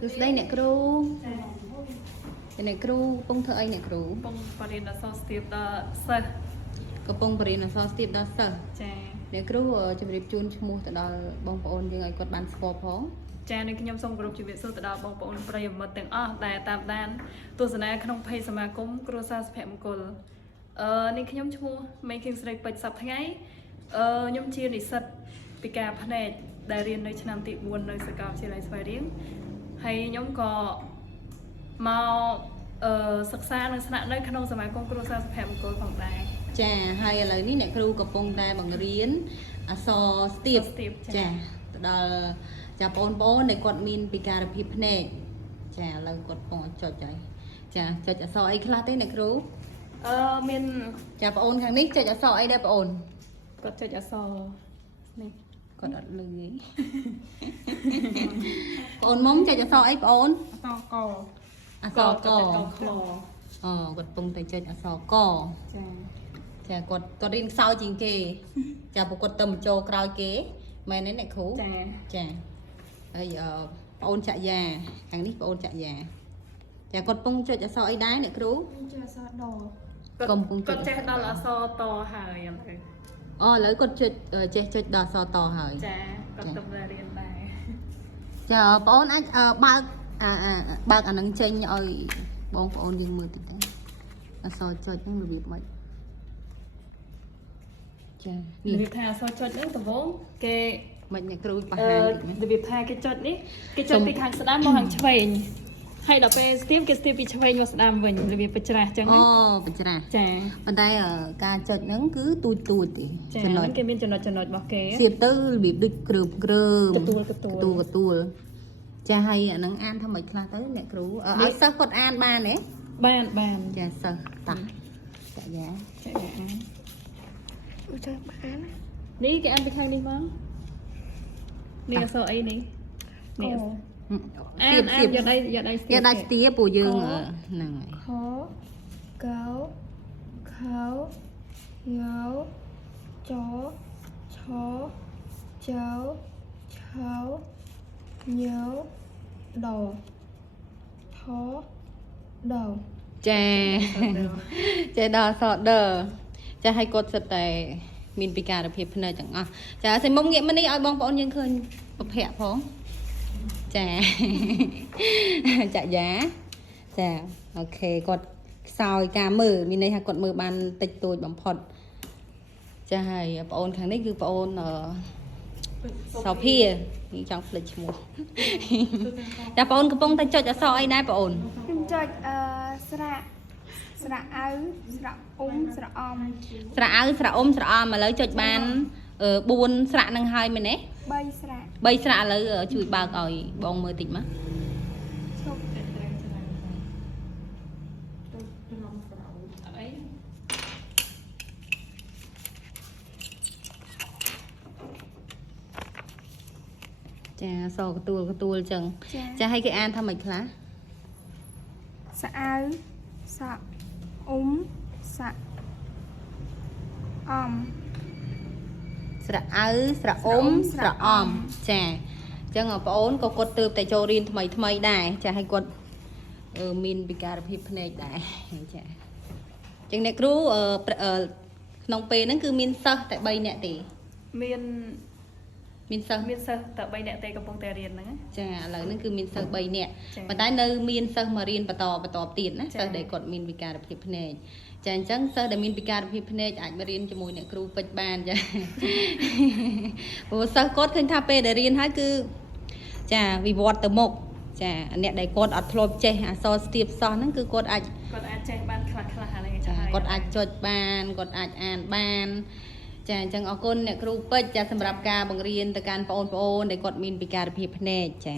cứ đây nè cừu cái này cừu bông thợ ấy nè cừu bông parin là sau tiếp đó sơ cái bông parin là sau tiếp đó sơ ចា nè cừu chụp điệp chun mua từ đó bông ôn nhưng ai quật bàn sport phong ចានៅខ្ញុំសូមគោរពជម្រាបសួរទៅដល់បងប្អូនប្រិយមិត្តទាំងអស់ដែលតាមដានទស្សនាក្នុងเพจសមាគមគ្រួសារសុភមង្គលនេះខ្ញុំឈ្មោះ Making ស្រីពេជ្រសប្តាហ៍ថ្ងៃខ្ញុំជានិស្សិតពិការភ្នែកដែលរៀននៅឆ្នាំទី4នៅសាកលវិទ្យាល័យស្វាយរៀងហើយខ្ញុំក៏មកសិក្សានិងស្នាក់នៅក្នុងសមាគមគ្រួសារសុភមង្គលផងដែរ ចាហើយឥឡូវនេះអ្នកគ្រូកំពុងតែបង្រៀនអក្សរស្ទាបចាទៅដល់ចាបងប្អូនដែលគាត់មានពិការភាពភ្នែកចាឥឡូវគាត់កំពុងចុចហើយចាចុចអក្សរអីខ្លះទេអ្នកគ្រូ មាន ចាបងអូនខាងនេះចុចអក្សរអីដែរបងអូន គាត់ចុចអក្សរនេះ គាត់អត់លឺទេ បងអូនមុំចុចអក្សរអីបងអូន អក្សរក អក្សរក ខ្ល អូគាត់កំពុងតែចុចអក្សរក ចា ចាគាត់រៀនខ្សោយជាងគេចាពួកគាត់ទៅបញ្ចូលក្រោយគេមែនទេអ្នកគ្រូ ចា ចាហើយបងអូនចាក់យ៉ាខាងនេះបងអូនចាក់យ៉ាចាគាត់កំពុងចុចអក្សរអីដែរអ្នកគ្រូ ចុចអក្សរដ កំពុងចុ គា ច ត់ចេះដល់អក្សរតហើយឥឡូវ អូឥឡូវគាត់ចុចចេះចុចដល់អក្សរតហើយ ចាគាត់ទៅរៀនដែរ ចាបងអូនអាចបើកអានឹងចេញឲ្យបងប្អូនយើងមើលតិចដែរអក្សរចុចហ្នឹងរបៀបម៉េចចា របៀបថាអក្សរចុចហ្នឹងដំបូងគេ មិនអ្នកគ្រូបង្ហាញតិចមែន របៀបថាគេចុចនេះគេចុចពីខាងស្ដាំមកខាងឆ្វេងហើយដល់ពេលស្ទាបគេស្ទាបពីឆ្វេងមកស្ដាំវិញរបៀបបច្រាស់អញ្ចឹង អូបច្រាស់ ចា ប៉ុន្តែការចុចហ្នឹងគឺទូចទេ ចា ចំណុច គេមានចំណុចរបស់គេ សៀបទៅរបៀបដូចគ្រើម ទទួល ចាហើយអានឹងអានថាម៉េចខ្លះទៅអ្នកគ្រូឲ្យសិស្សគាត់អានបានទេ បាន ចាសិស្សតាចាយ៉ា ចាអាន Ủa trời bà An á. នេះគេអានពីខាងនេះមកនេះអក្សរអីនេះនេះ អានយកដៃ យកដៃស្ទាពួកយើងហ្នឹងហើយ Khó. Cáo. Kháo. Ngáo. Chó. Chó. Cháu. Cháu. Nhớ. Đầu. Thó. Đầu. ចាចេះដល់សតដឺចាឲ្យគាត់សិតតែមានពិការភាពភ្នែកទាំងអស់ចាសិមុំងាកមកនេះឲ្យបងប្អូនយើងឃើញប្រភ័ក្រផងចាចាយ៉ាចាអូខេគាត់ខ្សោយការមើលមានន័យថាគាត់មើលបានតិចតួចបំផុតចាហើយបងអូនខាងនេះគឺបងអូនសោភានេះចង់ភ្លេចឈ្មោះចាបងអូនកំពុងតែចុចអក្សរអីដែរបងអូន Em chơi sra. Sra áo. Sra sra om. ស្រៈអៅស្រៈអ៊ុំស្រៈអំឥឡូវចុចបាន4ស្រៈនឹងហើយមែនទេ Bay sra. 3ស្រៈឥឡូវជួយបើកឲ្យបងមើលតិចមក Chụp. ចាសកទួលអញ្ចឹងចាឲ្យគេអានថាម៉េចខ្លះ Sra áo. Sra sra om. ស្រៈអៅស្រៈអ៊ុំស្រៈអំចាអញ្ចឹងបងប្អូនក៏គាត់ទៅតែចូលរៀនថ្មីដែរចាឲ្យគាត់មានពិការភាពភ្នែកដែរចាអញ្ចឹងអ្នកគ្រូក្នុងពេលហ្នឹងគឺមានសិស្សតែ3នាក់ទេ មាន មានសិស្ស តែ3នាក់ទេកំពុងតែរៀនហ្នឹង ចាឥឡូវហ្នឹងគឺមានសិស្ស3នាក់ ចា៎ ប៉ុន្តែនៅមានសិស្សមករៀនបន្តទៀតណា ចា៎ សិស្សដែលគាត់មានវិការភាពភ្នែកចាអញ្ចឹងសិស្សដែលមានវិការភាពភ្នែកអាចមករៀនជាមួយអ្នកគ្រូពេជ្របានចា ព្រោះសិស្សគាត់ឃើញថាពេលដែលរៀនហើយគឺចាវិវត្តទៅមុខចាអ្នកដែលគាត់អត់ធ្លាប់ចេះអក្សរស្ទាបសោះហ្នឹងគឺគាត់អាច គាត់អាចចេះបានខ្លះហ្នឹង ចាគាត់អាចចុចបានគាត់អាចអានបានចាអញ្ចឹងអរគុណអ្នកគ្រូពេជ្រចាសម្រាប់ការបង្រៀនទៅកាន់បងប្អូនដែលគាត់មានពិការភាពភ្នែកចា